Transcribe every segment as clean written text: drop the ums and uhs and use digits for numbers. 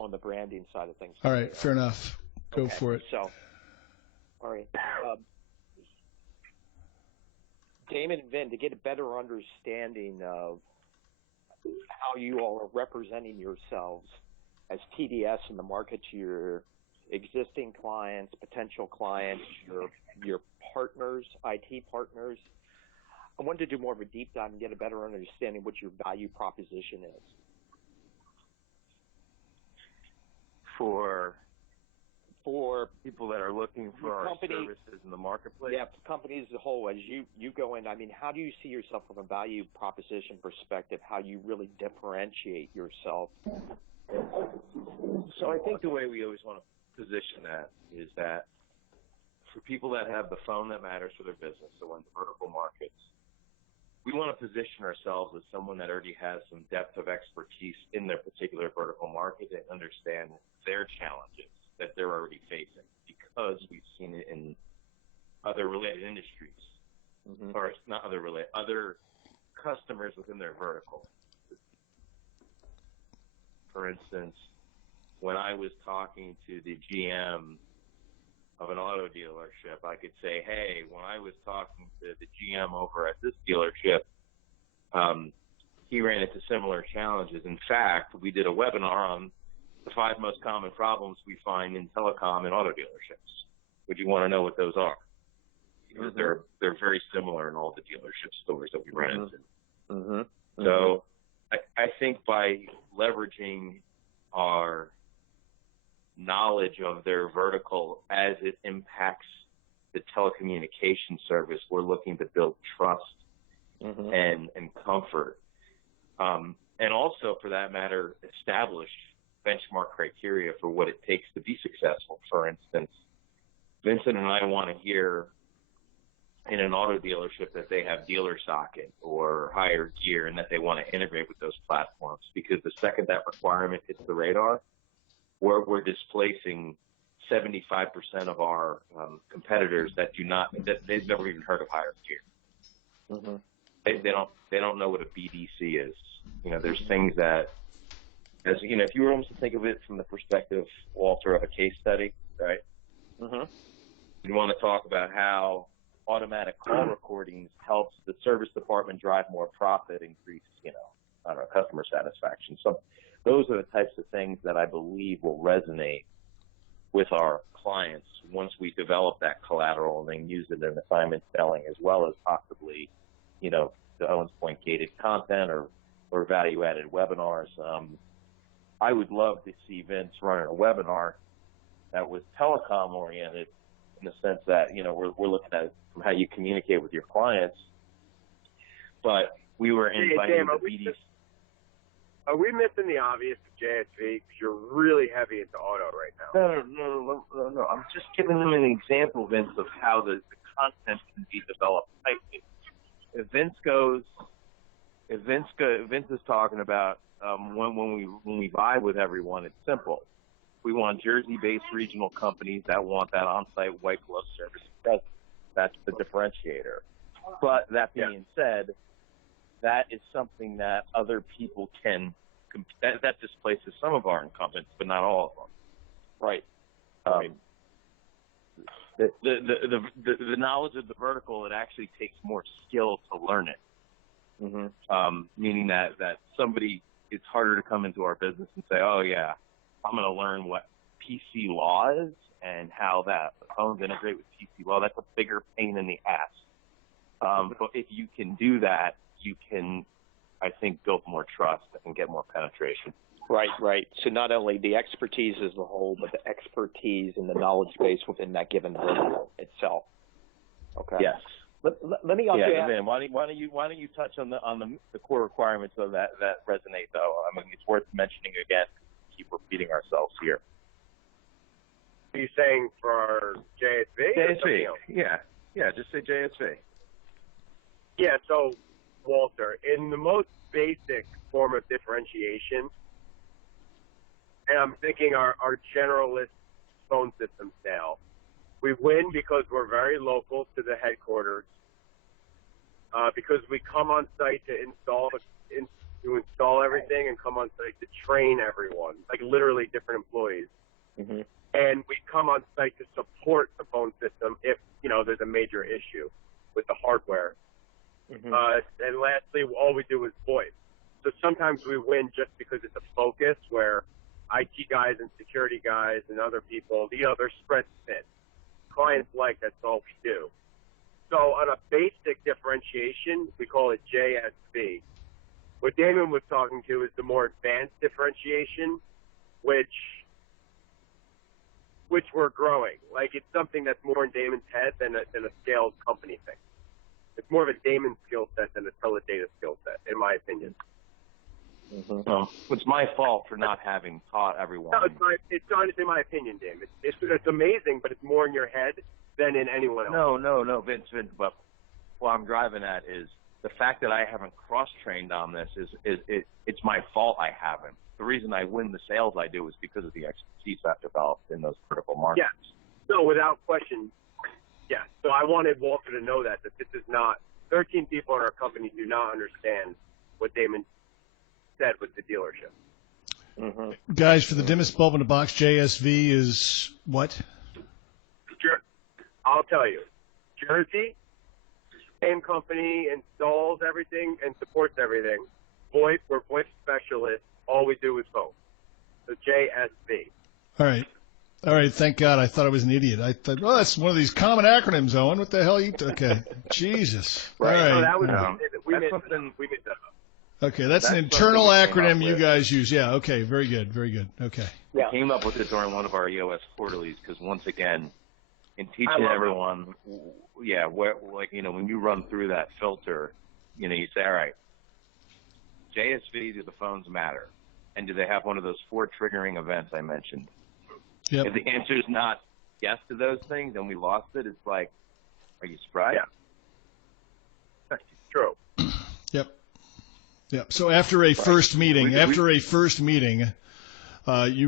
on the branding side of things. All right, fair enough. Go Okay, for it. So, all right. Damon and Vin, to get a better understanding of how you all are representing yourselves as TDS in the market to your existing clients, potential clients, your partners, IT partners. I wanted to do more of a deep dive and get a better understanding what your value proposition is. For people that are looking for our services in the marketplace? Yeah, for companies as a whole, as you go in, I mean, how do you see yourself from a value proposition perspective, how you really differentiate yourself? So I think the way we always want to position that is that for people that have the phone that matters for their business, so in the vertical markets, we want to position ourselves as someone that already has some depth of expertise in their particular vertical market and understand their challenges that they're already facing, because we've seen it in other related industries, or not other related, other customers within their vertical. For instance, when I was talking to the GM of an auto dealership, I could say, hey, when I was talking to the GM over at this dealership, he ran into similar challenges. In fact, we did a webinar on the 5 most common problems we find in telecom and auto dealerships. Would you want to know what those are? Because they're very similar in all the dealership stores that we run into. So I think by leveraging our knowledge of their vertical as it impacts the telecommunication service, we're looking to build trust and comfort. And also, for that matter, establish benchmark criteria for what it takes to be successful. For instance, Vincent and I want to hear in an auto dealership that they have Dealer Socket or Higher Gear and that they want to integrate with those platforms, because the second that requirement hits the radar, we're displacing 75% of our competitors that they've never even heard of Higher Gear. They don't know what a BDC is. You know, there's things that, as you know, if you were almost to think of it from the perspective, Walter, of a case study, right? You want to talk about how automatic call recordings helps the service department drive more profit, increase, I don't know, customer satisfaction. So those are the types of things that I believe will resonate with our clients once we develop that collateral and then use it in assignment selling, as well as possibly, to Owen's point, gated content or value-added webinars. I would love to see Vince running a webinar that was telecom-oriented, in the sense that, we're looking at from how you communicate with your clients. But we were inviting the BDC. Are we missing the obvious for JSV? Because you're really heavy into auto right now. No. I'm just giving them an example, Vince, of how the content can be developed. If Vince is talking about when we vibe with everyone, it's simple. We want Jersey-based regional companies that want that on-site white glove service. That's the differentiator. But that being said, that is something that other people can that displaces some of our incumbents, but not all of them. Right. The knowledge of the vertical, it actually takes more skill to learn it. Meaning that somebody, it's harder to come into our business and say, oh yeah, I'm going to learn what PC law is and how that phones integrate with PC law. That's a bigger pain in the ass. But if you can do that, you can, I think, build more trust and get more penetration. Right. So not only the expertise as a whole, but the expertise and the knowledge base within that given vertical itself. Okay. Yes. Let me also ask. Vin, why don't you touch on the core requirements of that resonate, though? I mean, it's worth mentioning again. Keep repeating ourselves here. Are you saying for JSV? JSV. Yeah. Just say JSV. Yeah. So, Walter, in the most basic form of differentiation, and I'm thinking our generalist phone system sale, we win because we're very local to the headquarters, because we come on site to install to install everything and come on site to train everyone, like literally different employees. Mm-hmm. And we come on site to support the phone system if, there's a major issue with the hardware. Mm-hmm. And lastly, all we do is voice. So sometimes we win just because it's a focus where IT guys and security guys and other people, they're spread thin. Clients that's all we do. So on a basic differentiation, we call it JSV. What Damon was talking to is the more advanced differentiation, which we're growing. Like, it's something that's more in Damon's head than a scaled company thing. It's more of a Damon skill set than a Teledata skill set, in my opinion. Mm-hmm. Well, it's my fault for not having taught everyone. No, it's honestly my opinion, Damon. It's amazing, but it's more in your head than in anyone else. No, Vince. But what I'm driving at is the fact that I haven't cross-trained on this it's my fault I haven't. The reason I win the sales I do is because of the expertise I've developed in those critical markets. Yeah. No, without question. Yeah. So I wanted Walter to know that this is not 13 people in our company do not understand what Damon said with the dealership. Mm-hmm. Guys, for the dimmest bulb in the box, JSV is what? I'll tell you. Jersey, same company, installs everything and supports everything. We're voice specialists. All we do is phone. So JSV. All right. Thank God. I thought I was an idiot. I thought, that's one of these common acronyms, Owen. What the hell are you? Okay. Jesus. Right. All right. So that was we made that up. Okay, that's an internal acronym you guys use. Yeah, okay, very good. Okay. We came up with it during one of our EOS quarterlies because, once again, in teaching everyone, when you run through that filter, you say, all right, JSV, do the phones matter? And do they have one of those 4 triggering events I mentioned? Yep. If the answer is not yes to those things and we lost it, it's like, are you surprised? Yeah. True. Yep. So after a first meeting, you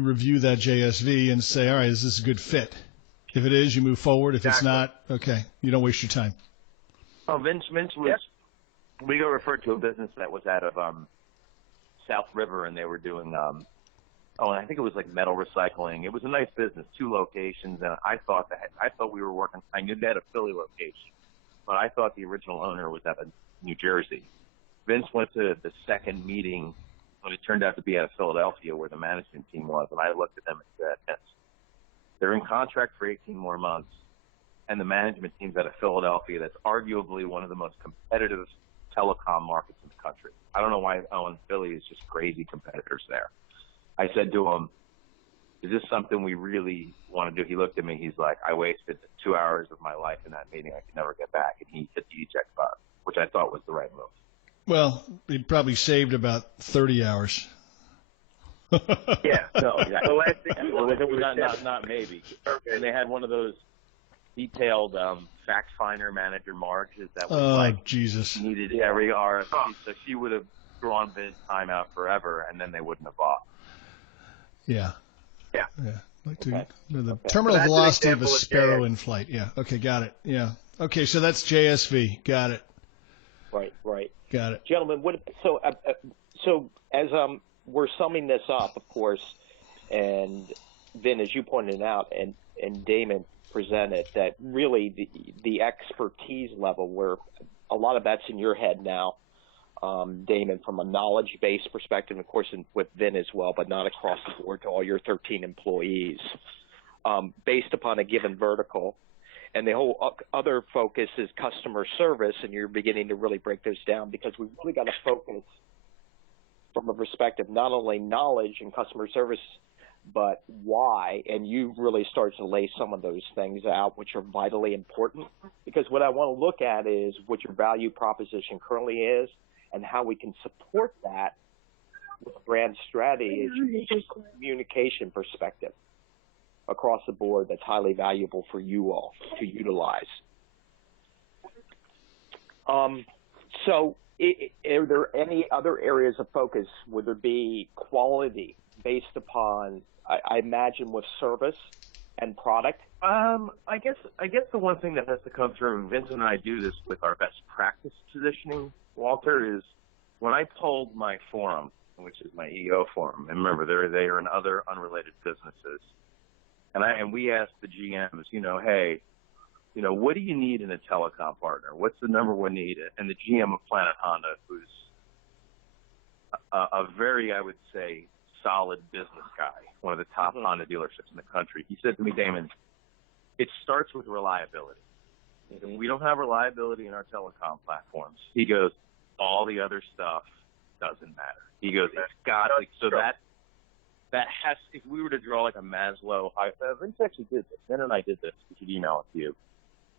review that JSV and say, all right, is this a good fit? If it is, you move forward. If it's not, okay, you don't waste your time. Oh, Vince was, we got referred to a business that was out of South River, and they were doing, I think it was like metal recycling. It was a nice business, 2 locations, and I thought we were working. I knew they had a Philly location, but I thought the original owner was out of New Jersey. Vince went to the second meeting when it turned out to be out of Philadelphia, where the management team was, and I looked at them and said, Vince, they're in contract for 18 more months, and the management team's out of Philadelphia. That's arguably one of the most competitive telecom markets in the country. I don't know why Owen Philly is just crazy competitors there. I said to him, is this something we really want to do? He looked at me. He's like, I wasted 2 hours of my life in that meeting. I could never get back. And he hit the eject button, which I thought was the right move. Well, he probably saved about 30 hours. Yeah. No, exactly. The last thing not maybe. And they had one of those detailed fact finder manager marches that was Jesus. Needed every RFP. So she would have drawn Vince's time out forever, and then they wouldn't have bought. Yeah. Like the So terminal that's velocity an of a example of sparrow in flight. Yeah. Okay, got it. Yeah. Okay, so that's JSV. Got it. Right. Got it. Gentlemen, so as we're summing this up, of course, and then as you pointed out, and Damon presented, that really the expertise level, where a lot of that's in your head now, Damon, from a knowledge-based perspective, of course, with Vin as well, but not across the board to all your 13 employees, based upon a given vertical. And the whole other focus is customer service, and you're beginning to really break those down, because we've really got to focus from a perspective not only knowledge and customer service, but why. And you've really started to lay some of those things out, which are vitally important, because what I want to look at is what your value proposition currently is and how we can support that with brand strategy from a communication perspective across the board that's highly valuable for you all to utilize. So are there any other areas of focus? Would there be quality based upon, I imagine, with service and product? I guess the one thing that has to come through, and Vince and I do this with our best practice positioning, Walter, is when I polled my forum, which is my EO forum, and remember they are in other unrelated businesses, and we asked the GMs, hey, what do you need in a telecom partner? What's the number one need? And the GM of Planet Honda, who's a very, I would say, solid business guy, one of the top Honda dealerships in the country, he said to me, Damon, it starts with reliability. If we don't have reliability in our telecom platforms, he goes, all the other stuff doesn't matter. He goes, it's got that has. If we were to draw like a Maslow, Vince actually did this. Ben and I did this. We should email it to you.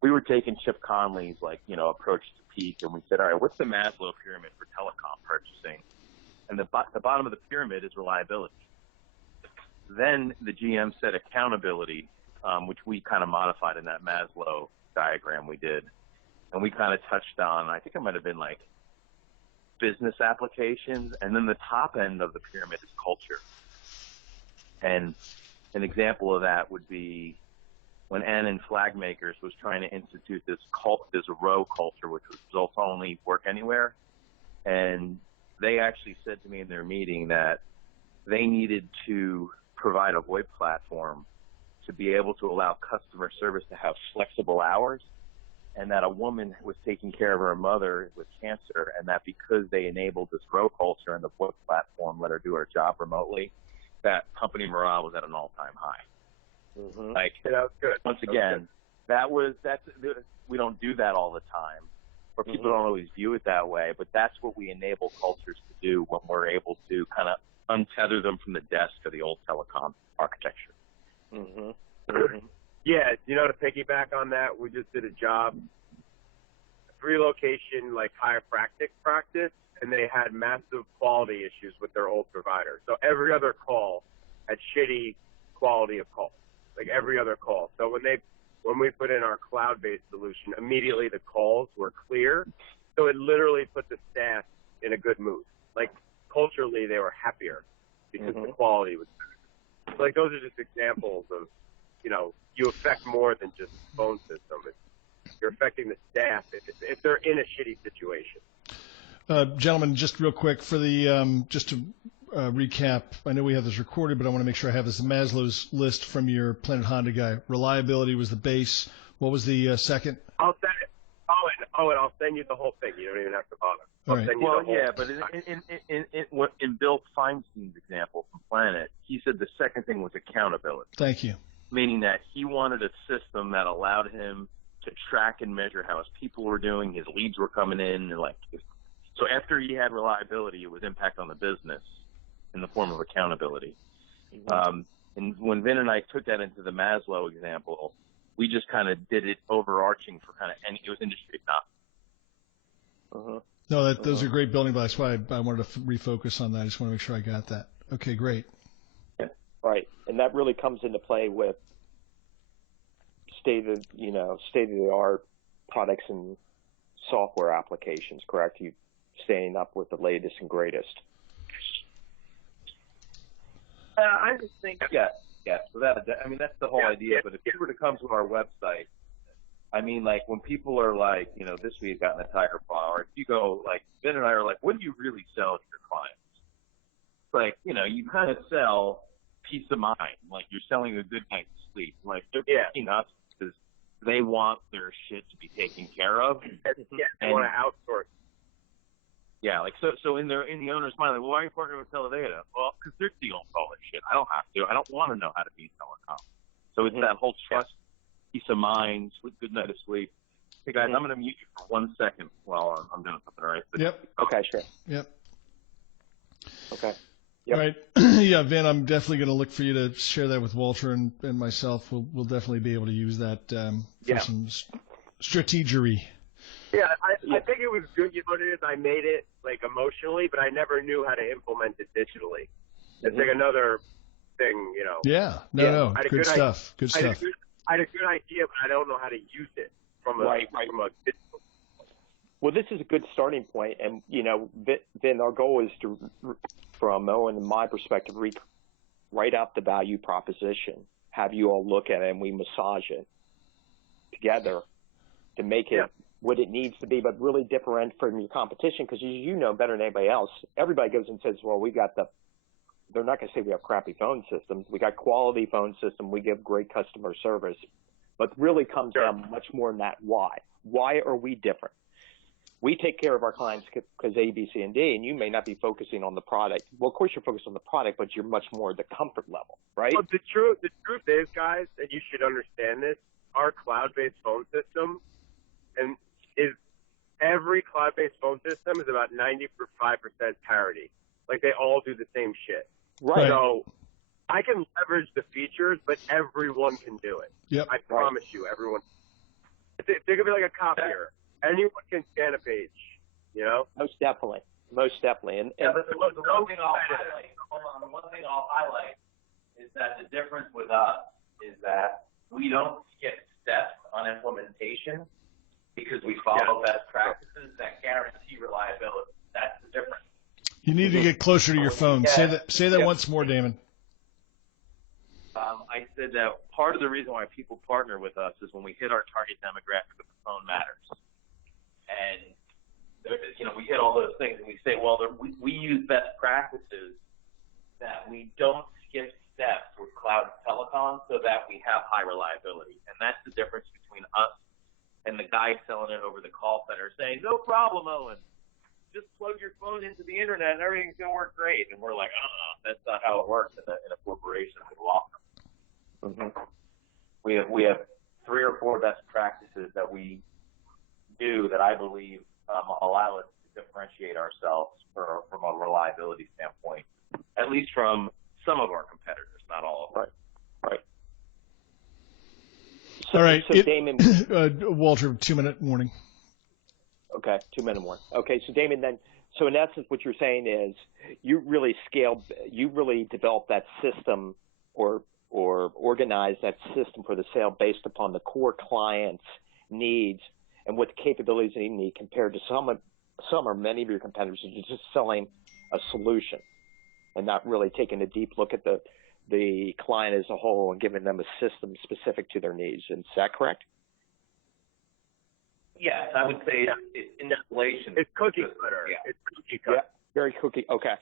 We were taking Chip Conley's approach to peak, and we said, all right, what's the Maslow pyramid for telecom purchasing? And the bottom of the pyramid is reliability. Then the GM said accountability, which we kind of modified in that Maslow diagram we did, and we kind of touched on. I think it might have been like business applications, and then the top end of the pyramid is culture. And an example of that would be when Annan Flagmakers was trying to institute this row culture, which was results only, work anywhere. And they actually said to me in their meeting that they needed to provide a VoIP platform to be able to allow customer service to have flexible hours, and that a woman was taking care of her mother with cancer, and that because they enabled this row culture and the VoIP platform let her do her job remotely, that company morale was at an all-time high. Like, that's good. Once again, we don't do that all the time, or people don't always view it that way, but that's what we enable cultures to do when we're able to kind of untether them from the desk of the old telecom architecture. Yeah, to piggyback on that, we just did a job, 3-location, like chiropractic practice, and they had massive quality issues with their old provider. So every other call had shitty quality of call, like every other call. So when we put in our cloud-based solution, immediately the calls were clear. So it literally put the staff in a good mood. Like culturally, they were happier because the quality was better. So, like those are just examples of, you affect more than just the phone system. You're affecting the staff if they're in a shitty situation. Gentlemen, just real quick for the just to recap. I know we have this recorded, but I want to make sure I have this Maslow's list from your Planet Honda guy. Reliability was the base. What was the second? I'll send it. And I'll send you the whole thing. You don't even have to bother. But in Bill Feinstein's example from Planet, he said the second thing was accountability. Thank you. Meaning that he wanted a system that allowed him to track and measure how his people were doing, his leads were coming in, and so after he had reliability, it was impact on the business in the form of accountability. And when Vin and I took that into the Maslow example, we just kind of did it overarching for it was industry agnostic. No, those are great building blocks. Why I wanted to refocus on that. I just want to make sure I got that. Okay, great. Right, and that really comes into play with state of the art products and software applications. Correct? You staying up with the latest and greatest. I just think yes, without a doubt. I mean, that's the whole idea. But if you were to come to our website, I mean, like when people are like, this week got in a tire fire, or if you go like Ben and I are like, what do you really sell to your clients? Like, you kind of sell peace of mind. Like you're selling a good night's sleep. Like they're picking us because they want their shit to be taken care of. They want to outsource. Yeah, like so in the owner's mind, like, well, why are you partnering with Teledata? Well, because they're dealing with all this shit. I don't have to. I don't want to know how to be telecom. So it's that whole trust, peace of mind, good night of sleep. Hey guys, I'm going to mute you for 1 second while I'm doing something. All right? Yep. Okay, sure. Yep. Okay. Yep. All right. Yeah, Vin, I'm definitely going to look for you to share that with Walter and myself. We'll definitely be able to use that for some strategery. Yeah, I think it was good. What it is, I made it like emotionally, but I never knew how to implement it digitally. It's like another thing, Yeah, no, good stuff. Good stuff. I had a good idea, but I don't know how to use it from a digital. Well, this is a good starting point, and Vin, our goal is to, from Owen and my perspective, write out the value proposition, have you all look at it, and we massage it together to make it what it needs to be, but really different from your competition, because you know better than anybody else. Everybody goes and says, well, we got they're not going to say we have crappy phone systems. We got quality phone system. We give great customer service. But really comes down much more in that why. Why are we different? We take care of our clients because A, B, C, and D, and you may not be focusing on the product. Well, of course you're focused on the product, but you're much more the comfort level, right? Well, the truth is, guys, and you should understand this, our cloud-based phone system is every cloud-based phone system is about 95% parity. Like, they all do the same shit. Right. So I can leverage the features, but everyone can do it. Yep. I promise you, everyone. Think of it like a copier. Anyone can scan a page, you know? Most definitely. And but the one thing I'll highlight is that the difference with us is that we don't skip steps on implementation because we follow best practices that guarantee reliability. That's the difference. You need to get closer to your phone. Say that once more, Damon. I said that part of the reason why people partner with us is when we hit our target demographic of the phone matters. And, we hit all those things and we say, well, we use best practices that we don't skip steps with cloud telecom so that we have high reliability. And that's the difference between us and the guy selling it over the call center saying, no problem, Owen. Just plug your phone into the internet and everything's going to work great. And we're like, that's not how it works in a corporation with law firm. Mm-hmm. We have 3 or 4 best practices that we do that I believe allow us to differentiate ourselves from a reliability standpoint, at least from some of our competitors, not all of them. Right. All right. So Damon, Walter, 2-minute warning. Okay, 2-minute warning. Okay, so Damon, then, so in essence, what you're saying is you really developed that system or organized that system for the sale based upon the core client's needs and what the capabilities they need compared to some or many of your competitors who are just selling a solution and not really taking a deep look at the client as a whole and giving them a system specific to their needs. Is that correct? Yes, I would say in isolation. It's cookie cutter. Yeah. It's cookie cutter. Yeah, very cookie. Okay.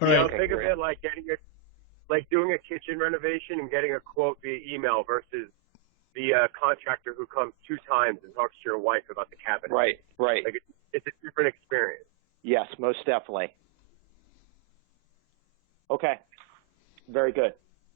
All right. Think of it like doing a kitchen renovation and getting a quote via email versus the contractor who comes 2 times and talks to your wife about the cabinet. Right. Like it's a different experience. Yes, most definitely. Okay. Very good.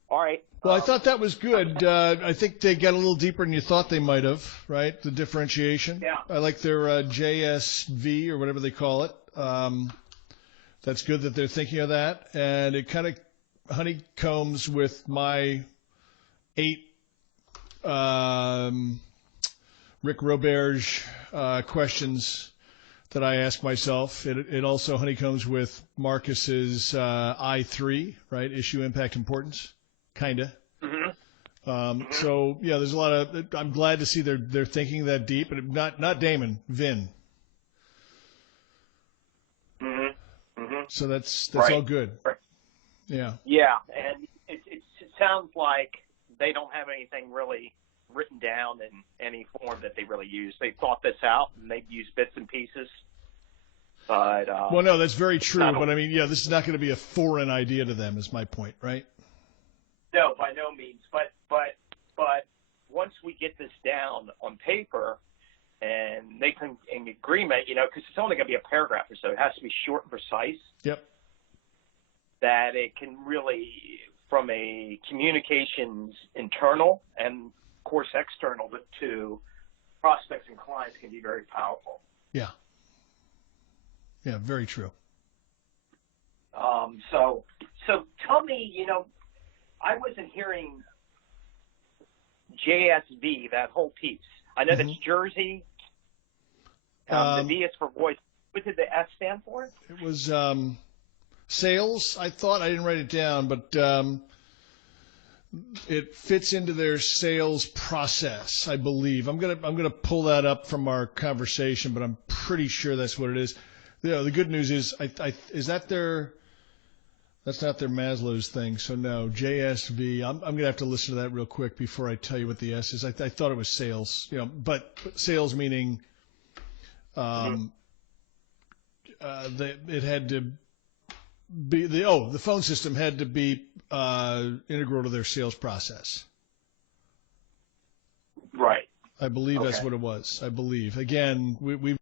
All right. Well, I thought that was good. I think they got a little deeper than you thought they might have, right? The differentiation. Yeah. I like their JSV or whatever they call it. That's good that they're thinking of that. And it kind of honeycombs with my 8 Rick Roberge questions that I ask myself. It also honeycombs with Marcus's I3, right? Issue, impact, importance, kind of. Mm-hmm. So yeah, there's a lot of. I'm glad to see they're thinking that deep, and not Damon, Vin. Mm-hmm. Mm-hmm. So that's Right. all good. Right. Yeah. Yeah, and it sounds like they don't have anything really written down in any form that they really use. They thought this out, and they've used bits and pieces. But Well, no, that's very true. not a- But I mean, yeah, this is not going to be a foreign idea to them, is my point, right? no, by no means. But once we get this down on paper and they can in agreement, because it's only going to be a paragraph or so, it has to be short and precise. Yep. That it can really, from a communications internal and of course external to prospects and clients, can be very powerful. Yeah. Yeah, very true. So tell me, I wasn't hearing JSV, that whole piece. I know that's Jersey. The V is for voice. What did the S stand for? It was sales. I thought I didn't write it down, but it fits into their sales process, I believe. I'm gonna pull that up from our conversation, but I'm pretty sure that's what it is. The good news is, is that their That's not their Maslow's thing. So no, JSV. I'm going to have to listen to that real quick before I tell you what the S is. I thought it was sales, but sales meaning it had to be the phone system had to be integral to their sales process. Right. I believe that's Okay. what it was. I believe. Again, we've